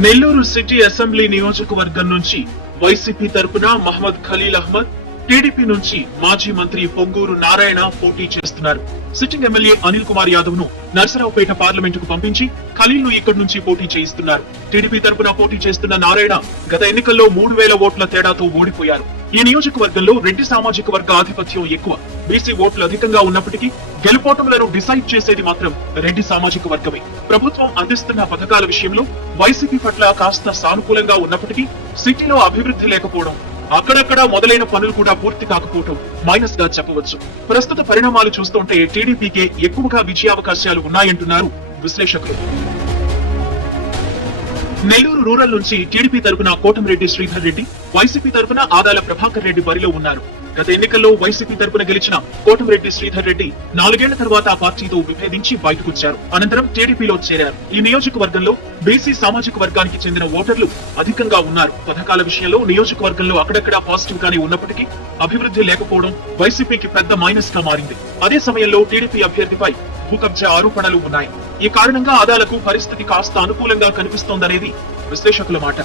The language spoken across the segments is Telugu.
నెల్లూరు సిటీ అసెంబ్లీ నియోజకవర్గం నుంచి వైసీపీ తరపున మహమ్మద్ ఖలీల్ అహ్మద్, టీడీపీ నుంచి మాజీ మంత్రి పొంగూరు నారాయణ పోటీ చేస్తున్నారు. సిట్టింగ్ ఎమ్మెల్యే అనిల్ కుమార్ యాదవ్ ను నర్సరావుపేట పార్లమెంటుకు పంపించి ఖలీల్ ను ఇక్కడి నుంచి పోటీ చేయిస్తున్నారు. టీడీపీ తరపున పోటీ చేస్తున్న నారాయణ గత ఎన్నికల్లో 3000 ఓట్ల తేడాతో ఓడిపోయారు. ఈ నియోజకవర్గంలో రెడ్డి సామాజిక వర్గ ఆధిపత్యం ఎక్కువ. బీసీ ఓట్లు అధికంగా ఉన్నప్పటికీ గెలుపోటములను డిసైడ్ చేసేది మాత్రం రెడ్డి సామాజిక వర్గమే. ప్రభుత్వం అందిస్తున్న పథకాల విషయంలో వైసీపీ పట్ల కాస్త సానుకూలంగా ఉన్నప్పటికీ సిటీలో అభివృద్ధి లేకపోవడం, అక్కడక్కడ మొదలైన పనులు కూడా పూర్తి కాకపోవడం మైనస్ గా చెప్పవచ్చు. ప్రస్తుత పరిణామాలు చూస్తుంటే టీడీపీకే ఎక్కువగా విజయావకాశాలు ఉన్నాయంటున్నారు విశ్లేషకులు. నెల్లూరు రూరల్ నుంచి టీడీపీ తరపున కోటమిరెడ్డి శ్రీధర్ రెడ్డి, వైసీపీ తరపున ఆదాల ప్రభాకర్ రెడ్డి బరిలో ఉన్నారు. గత ఎన్నికల్లో వైసీపీ తరపున గెలిచిన కోటమిరెడ్డి శ్రీధర్ రెడ్డి 4 ఏళ్ల తర్వాత ఆ పార్టీతో విభేదించి బయటకొచ్చారు. అనంతరం టీడీపీలో చేరారు. ఈ నియోజకవర్గంలో బీసీ సామాజిక వర్గానికి చెందిన ఓటర్లు అధికంగా ఉన్నారు. పథకాల విషయంలో నియోజకవర్గంలో అక్కడక్కడ పాజిటివ్ గానే ఉన్నప్పటికీ అభివృద్ధి లేకపోవడం వైసీపీకి పెద్ద మైనస్ గా మారింది. అదే సమయంలో టీడీపీ అభ్యర్థిపై భూ కబ్జా ఆరోపణలు ఉన్నాయి. ఈ కారణంగా ఆదాలకు పరిస్థితి కాస్త అనుకూలంగా కనిపిస్తోందనేది విశ్లేషకుల మాట.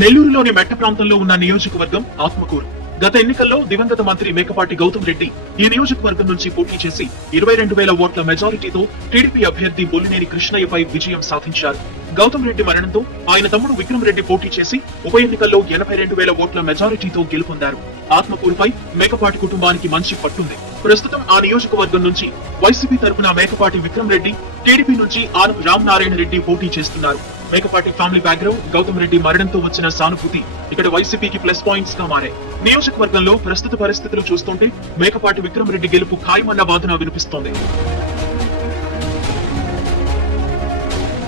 నెల్లూరులోని మెట్ట ప్రాంతంలో ఉన్న నియోజకవర్గం ఆత్మకూరు. గత ఎన్నికల్లో దివంగత మంత్రి మేకపాటి గౌతమ్ రెడ్డి ఈ నియోజకవర్గం నుంచి పోటీ చేసి 22,000 ఓట్ల మెజారిటీతో టీడీపీ అభ్యర్థి బొల్లినేని కృష్ణయ్యపై విజయం సాధించారు. గౌతమ్ రెడ్డి మరణంతో ఆయన తమ్ముడు విక్రమ్ రెడ్డి పోటీ చేసి ఉప ఎన్నికల్లో 82,000 ఓట్ల మెజారిటీతో గెలుపొందారు. ఆత్మకూరుపై మేకపాటి కుటుంబానికి మంచి పట్టుంది. ప్రస్తుతం ఆ నియోజకవర్గం నుంచి వైసీపీ తరపున మేకపాటి విక్రమ్ రెడ్డి, టీడీపీ నుంచి ఆనం రామ్ నారాయణ రెడ్డి పోటీ చేస్తున్నారు. మేకపాటి ఫ్యామిలీ బ్యాక్గ్రౌండ్, గౌతమ్ రెడ్డి మరణంతో వచ్చిన సానుభూతి ఇక్కడ వైసీపీకి ప్లస్ పాయింట్స్ గా మారాయి. నియోజకవర్గంలో ప్రస్తుత పరిస్థితులు చూస్తుంటే మేకపాటి విక్రమ్ రెడ్డి గెలుపు ఖాయమన్న వాదన వినిపిస్తోంది.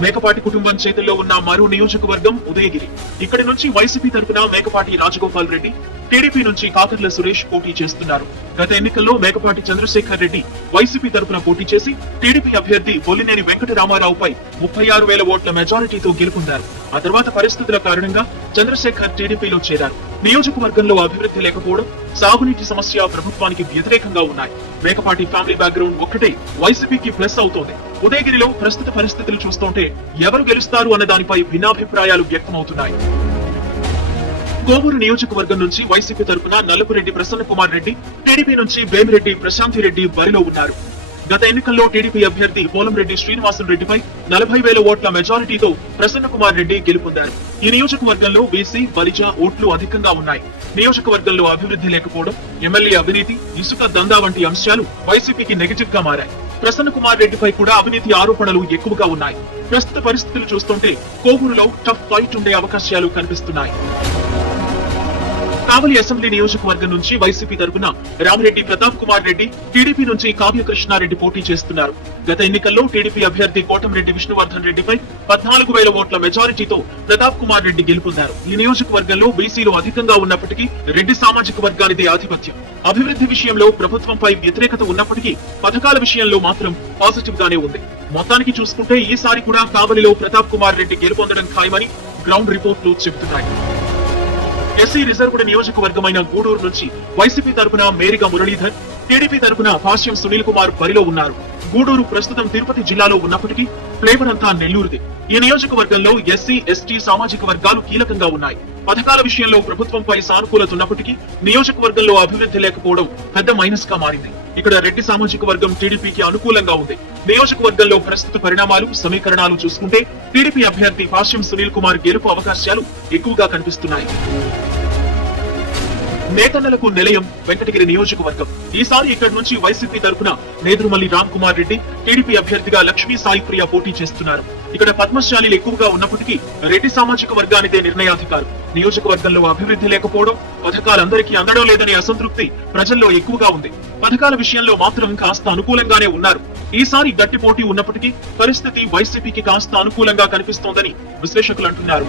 మేకపాటి కుటుంబం చేతుల్లో ఉన్న మరో నియోజకవర్గం ఉదయగిరి. ఇక్కడి నుంచి వైసీపీ తరపున మేకపాటి రాజగోపాల్ రెడ్డి, టీడీపీ నుంచి కాకర్ల సురేష్ పోటీ చేస్తున్నారు. గత ఎన్నికల్లో మేకపాటి చంద్రశేఖర్ రెడ్డి వైసీపీ తరపున పోటీ చేసి టీడీపీ అభ్యర్థి బొల్లినేని వెంకటరామారావుపై 36,000 ఓట్ల మెజారిటీతో గెలుపొందారు. ఆ తర్వాత పరిస్థితుల కారణంగా చంద్రశేఖర్ టీడీపీలో చేరారు. నియోజకవర్గంలో అభివృద్ధి లేకపోవడం, సాగునీటి సమస్య ప్రభుత్వానికి వ్యతిరేకంగా ఉన్నాయి. మేకపాటి ఫ్యామిలీ బ్యాక్గ్రౌండ్ ఒక్కటే వైసీపీకి ప్లస్ అవుతోంది. ఉదయగిరిలో ప్రస్తుత పరిస్థితులు చూస్తుంటే ఎవరు గెలుస్తారు అన్న దానిపై భిన్నాభిప్రాయాలు వ్యక్తమవుతున్నాయి. కోవూరు నియోజకవర్గం నుంచి వైసీపీ తరపున నల్లపురెడ్డి ప్రసన్న కుమార్ రెడ్డి, టీడీపీ నుంచి వేమిరెడ్డి ప్రశాంతి రెడ్డి బరిలో ఉన్నారు. గత ఎన్నికల్లో టీడీపీ అభ్యర్థి పోలంరెడ్డి శ్రీనివాసులు రెడ్డిపై 40,000 ఓట్ల మెజారిటీతో ప్రసన్న కుమార్ రెడ్డి గెలుపొందారు. ఈ నియోజకవర్గంలో బీసీ, బలిజ ఓట్లు అధికంగా ఉన్నాయి. నియోజకవర్గంలో అభివృద్ధి లేకపోవడం, ఎమ్మెల్యే అవినీతి, ఇసుక దందా వంటి అంశాలు వైసీపీకి నెగటివ్ గా మారాయి. ప్రసన్న కుమార్ రెడ్డిపై కూడా అవినీతి ఆరోపణలు ఎక్కువగా ఉన్నాయి. ప్రస్తుత పరిస్థితులు చూస్తుంటే కోవూరులో టఫ్ ఫైట్ ఉండే అవకాశాలు కనిపిస్తున్నాయి. కావలి అసెంబ్లీ నియోజకవర్గం నుంచి వైసీపీ తరపున రామిరెడ్డి ప్రతాప్ కుమార్ రెడ్డి, టీడీపీ నుంచి కావ్య కృష్ణారెడ్డి పోటీ చేస్తున్నారు. గత ఎన్నికల్లో టీడీపీ అభ్యర్థి కోటమిరెడ్డి విష్ణువర్ధన్ రెడ్డిపై 14,000 ఓట్ల మెజారిటీతో ప్రతాప్ కుమార్ రెడ్డి గెలుపొందారు. ఈ నియోజకవర్గంలో బీసీలు అధికంగా ఉన్నప్పటికీ రెడ్డి సామాజిక వర్గానిదే ఆధిపత్యం. అభివృద్ధి విషయంలో ప్రభుత్వంపై వ్యతిరేకత ఉన్నప్పటికీ పథకాల విషయంలో మాత్రం పాజిటివ్ గానే ఉంది. మొత్తానికి చూసుకుంటే ఈసారి కూడా కావలిలో ప్రతాప్ కుమార్ రెడ్డి గెలుపొందడం ఖాయమని గ్రౌండ్ రిపోర్టులు చెబుతున్నాయి. ఎస్సీ రిజర్వ్డ్ నియోజకవర్గమైన గూడూరు నుంచి వైసీపీ తరపున మేరిగా మురళీధర్, టీడీపీ తరపున భాష్యం సునీల్ కుమార్ బరిలో ఉన్నారు. గూడూరు ప్రస్తుతం తిరుపతి జిల్లాలో ఉన్నప్పటికీ ఫ్లేవర్ అంతా నెల్లూరుది. ఈ నియోజకవర్గంలో ఎస్సీ, ఎస్టీ సామాజిక వర్గాలు కీలకంగా ఉన్నాయి. పథకాల విషయంలో ప్రభుత్వంపై సానుకూలత ఉన్నప్పటికీ నియోజకవర్గంలో అభివృద్ధి లేకపోవడం పెద్ద మైనస్ గా మారింది. ఇక్కడ రెడ్డి సామాజిక వర్గం టీడీపీకి అనుకూలంగా ఉంది. నియోజకవర్గంలో ప్రస్తుత పరిణామాలు, సమీకరణాలు చూసుకుంటే టీడీపీ అభ్యర్థి భాష్యం సునీల్ కుమార్ గెలుపు అవకాశాలు ఎక్కువగా కనిపిస్తున్నాయి. నేతన్నలకు నిలయం వెంకటగిరి నియోజకవర్గం. ఈసారి ఇక్కడి నుంచి వైసీపీ తరపున నేదురుమల్లి రామ్ కుమార్ రెడ్డి, టీడీపీ అభ్యర్థిగా లక్ష్మీ సాయి ప్రియ పోటీ చేస్తున్నారు. ఇక్కడ పద్మశాలీలు ఎక్కువగా ఉన్నప్పటికీ రెడ్డి సామాజిక వర్గానిదే నిర్ణయాధికారం. నియోజకవర్గంలో అభివృద్ధి లేకపోవడం, పథకాలందరికీ అందడం లేదనే అసంతృప్తి ప్రజల్లో ఎక్కువగా ఉంది. పథకాల విషయంలో మాత్రం కాస్త అనుకూలంగానే ఉన్నారు. ఈసారి గట్టి పోటీ ఉన్నప్పటికీ పరిస్థితి వైసీపీకి కాస్త అనుకూలంగా కనిపిస్తోందని విశ్లేషకులు అంటున్నారు.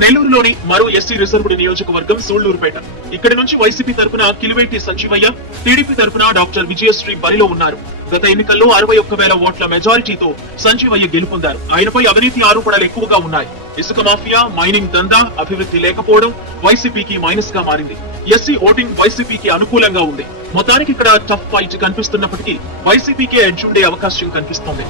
నెల్లూరులోని మరో ఎస్సీ రిజర్వ్డ్ నియోజకవర్గం సూళ్లూరుపేట. ఇక్కడి నుంచి వైసీపీ తరపున కిలివేటి సంజీవయ్య, టీడీపీ తరపున డాక్టర్ విజయశ్రీ బరిలో ఉన్నారు. గత ఎన్నికల్లో 61,000 ఓట్ల మెజారిటీతో సంజీవయ్య గెలుపొందారు. ఆయనపై అవినీతి ఆరోపణలు ఎక్కువగా ఉన్నాయి. ఇసుక మాఫియా, మైనింగ్ దందా, అభివృద్ధి లేకపోవడం వైసీపీకి మైనస్ గా మారింది. ఎస్సీ ఓటింగ్ వైసీపీకి అనుకూలంగా ఉంది. మొత్తానికి ఇక్కడ టఫ్ ఫైట్ కనిపిస్తున్నప్పటికీ వైసీపీకే ఎడ్జ్ ఉండే అవకాశం కనిపిస్తోంది.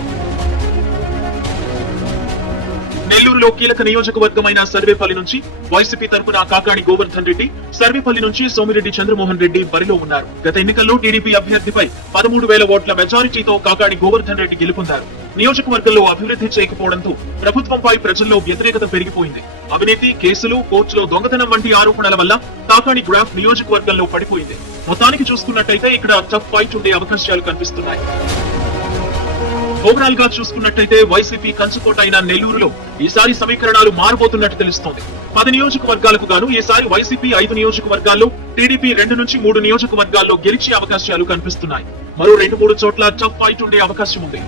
నెల్లూరులో కీలక నియోజకవర్గమైన సర్వేపల్లి నుంచి వైసీపీ తరపున కాకాణి గోవర్ధన్ రెడ్డి, సర్వేపల్లి నుంచి సోమిరెడ్డి చంద్రమోహన్ రెడ్డి బరిలో ఉన్నారు. గత ఎన్నికల్లో టీడీపీ అభ్యర్థిపై 13,000 ఓట్ల మెజారిటీతో కాకాణి గోవర్ధన్ రెడ్డి గెలుపొందారు. నియోజకవర్గంలో అభివృద్ధి చేయకపోవడంతో ప్రభుత్వంపై ప్రజల్లో వ్యతిరేకత పెరిగిపోయింది. అవినీతి కేసులు, కోర్టులో దొంగతనం వంటి ఆరోపణల వల్ల కాకాణి గ్రాఫ్ నియోజకవర్గంలో పడిపోయింది. మొత్తానికి చూసుకున్నట్టయితే ఇక్కడ టఫ్ ఫైట్ ఉండే అవకాశాలు కనిపిస్తున్నాయి. ఓవరాల్ గా చూసుకున్నట్టయితే వైసీపీ కంచుకోట అయిన నెల్లూరులో ఈసారి సమీకరణాలు మారబోతున్నట్టు తెలుస్తోంది. 10 నియోజకవర్గాలకు గాను ఈసారి వైసీపీ 5 నియోజకవర్గాల్లో, టీడీపీ 2 నుంచి 3 నియోజకవర్గాల్లో గెలిచే అవకాశాలు కనిపిస్తున్నాయి. మరో 2-3 చోట్ల టఫ్ ఫైట్ ఉండే అవకాశం ఉంది.